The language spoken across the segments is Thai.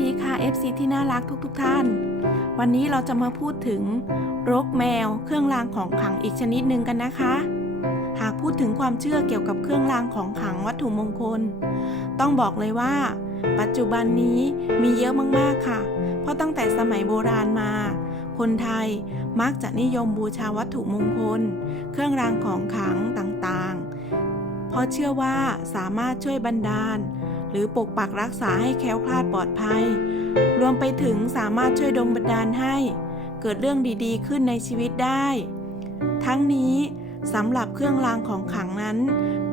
ดีค่ะ FC ที่น่ารักทุกๆทท่าน วันนี้เราจะมาพูดถึงรกแมว เครื่องรางของขลังอีกชนิดหนึ่งกันนะคะ หากพูดถึงความเชื่อเกี่ยวกับเครื่องรางของขลังวัตถุมงคล ต้องบอกเลยว่า ปัจจุบันนี้มีเยอะมากๆค่ะ เพราะตั้งแต่สมัยโบราณมา คนไทยมักจะนิยมบูชาวัตถุมงคล เครื่องรางของขลังต่างๆ เพราะเชื่อว่าสามารถช่วยบันดาล หรือปกปักรักษาให้แคล้วคลาดปลอดภัย รวมไปถึงสามารถช่วยดลบันดาลให้ เกิดเรื่องดีๆ ขึ้นในชีวิตได้ ทั้งนี้สำหรับเครื่องรางของขลังนั้น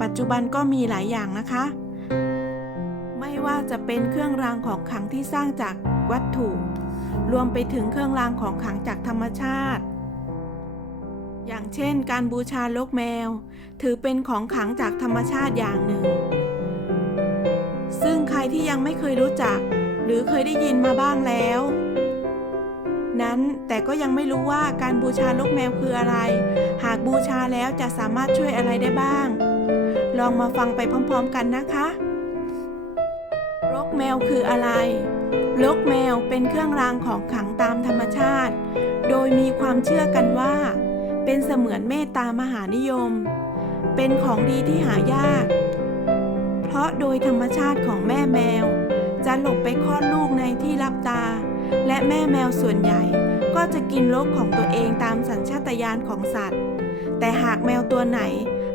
ปัจจุบันก็มีหลายอย่างนะคะ ไม่ว่าจะเป็นเครื่องรางของขลังที่สร้างจากวัตถุ รวมไปถึงเครื่องรางของขลังจากธรรมชาติ อย่างเช่น การบูชาลกแมว ถือเป็นของขลังจากธรรมชาติอย่างหนึ่ง ที่ยังไม่เคยรู้จัก หรือเคยได้ยินมาบ้างแล้ว นั้นแต่ก็ยังไม่รู้ว่าการบูชาลูกแมวคืออะไร หากบูชาแล้วจะสามารถช่วยอะไรได้บ้าง ลองมาฟังไปพร้อมๆกันนะคะลกแมวคืออะไรลกแมวเป็นเครื่องรางของขลังตามธรรมชาติ โดยมีความเชื่อกันว่า เป็นเสมือนเมตตามหานิยม เป็นของดีที่หายาก เพราะโดยธรรมชาติของแม่แมว จะหลบไปคลอดลูกในที่รับตา และแม่แมวส่วนใหญ่ ก็จะกินรกของตัวเองตามสัญชาตญาณของสัตว์ แต่หากแมวตัวไหน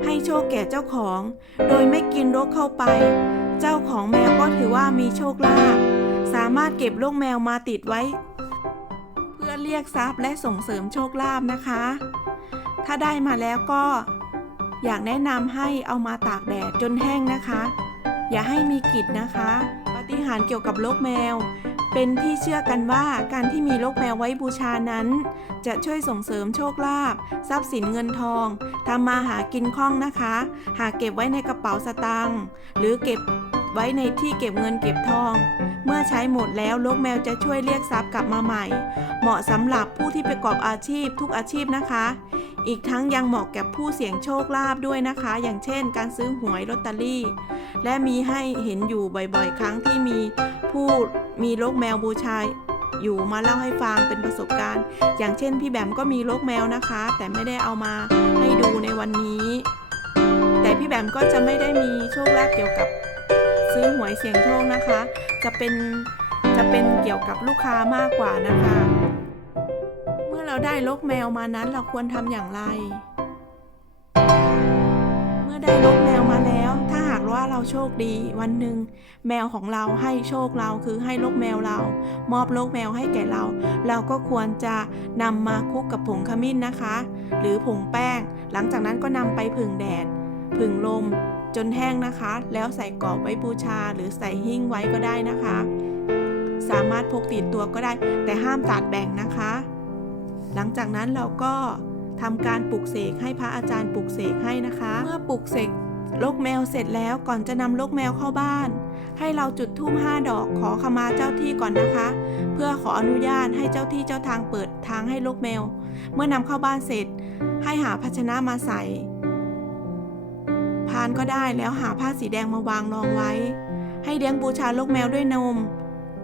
ให้โชคแก่เจ้าของ โดยไม่กินรกเข้าไป เจ้าของแมวก็ถือว่ามีโชคลาภสามารถเก็บลูกแมวมาติดไว้ เพื่อเรียกทรัพย์และส่งเสริมโชคลาภนะคะ ถ้าได้มาแล้วก็ อยากแนะนำให้เอามาตากแดดจนแห้งนะคะ อย่าให้มีกลิ่นนะคะปฏิหารเกี่ยวกับโรคแมว เป็นที่เชื่อกันว่าการที่มีโรคแมวไว้บูชานั้น จะช่วยส่งเสริมโชคลาภทรัพย์สินเงินทองทำมาหากินคล่องนะคะ หากเก็บไว้ในกระเป๋าสตางค์หรือเก็บ ไว้ในที่เก็บเงินเก็บทอง เมื่อใช้หมดแล้วโรคแมวจะช่วยเรียกทรัพย์กลับมาใหม่ เหมาะสำหรับผู้ที่ประกอบอาชีพทุกอาชีพนะคะ อีกทั้งยังเหมาะแก่ผู้เสี่ยงโชคลาภด้วยนะคะ อย่างเช่น การซื้อหวยลอตเตอรี่ และมีให้เห็นอยู่บ่อยๆ ครั้งที่มีผู้มีโรคแมวบูชาอยู่มาเล่าให้ฟังเป็นประสบการณ์ อย่างเช่นพี่แบมก็มีโรคแมวนะคะ แต่ไม่ได้เอามาให้ดูในวันนี้ แต่พี่แบมก็จะไม่ได้มีโชคลาภเกี่ยวกับ ซื้อหวยเสี่ยงโชคนะคะ จะเป็นจะเป็นเกี่ยวกับลูกค้ามากกว่านะคะ เมื่อเราได้ลกแมวมานั้นเราควรทำอย่างไร เมื่อได้ลกแมวมาแล้ว ถ้าหากว่าเราโชคดี วันหนึ่งแมวของเราให้โชคเราคือให้ลกแมวเรา มอบลกแมวให้แก่เรา เราก็ควรจะนำมาคลุกกับผงขมิ้นนะคะ หรือผงแป้ง หลังจากนั้นก็นำไปผึ่งแดด ผึ่งลมจนแห้งนะคะ แล้วใส่กรอบไว้บูชา หรือใส่หิ้งไว้ก็ได้นะคะ สามารถพกติดตัวก็ได้ แต่ห้ามตัดแบ่งนะคะ หลังจากนั้นเราก็ทำการปลุกเสกให้พระอาจารย์ปลุกเสกให้นะคะ เมื่อปลุกเสกลกแมวเสร็จแล้วก่อนจะนำลกแมวเข้าบ้าน ให้เราจุดธูปห้าดอกขอขมาเจ้าที่ก่อนนะคะ เพื่อขออนุญาตให้เจ้าที่เจ้าทางเปิดทางให้ลกแมว เมื่อนำเข้าบ้านเสร็จ ให้หาภาชนะมาใส่านก็ได้แล้วหาผ้าสีแดงมาวางรองไว้ ให้เลี้ยงบูชาลกแมวด้วยนม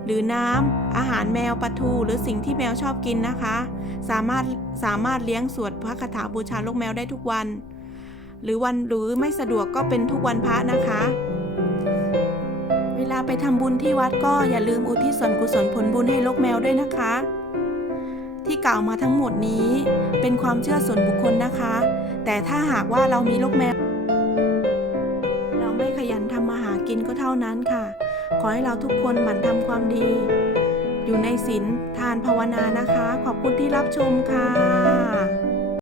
หรือน้ำอาหารแมวปลาทูหรือสิ่งที่แมวชอบกินนะคะ สามารถสามารถเลี้ยงสวดพระคาถาบูชาลูกแมวได้ทุกวัน หรือวันหรือไม่สะดวกก็เป็นทุกวันพระนะคะ เวลาไปทำบุญที่วัดก็อย่าลืมอุทิศส่วนกุศลผลบุญให้ลูกแมวด้วยนะคะที่กล่าวมาทั้งหมดนี้เป็นความเชื่อส่วนบุคคลนะคะ แต่ถ้าหากว่าเรามีลูกแมว กินก็เท่านั้นค่ะ ขอให้เราทุกคนหมั่นทำความดี อยู่ในศีลทานภาวนานะคะ ขอบคุณที่รับชมค่ะ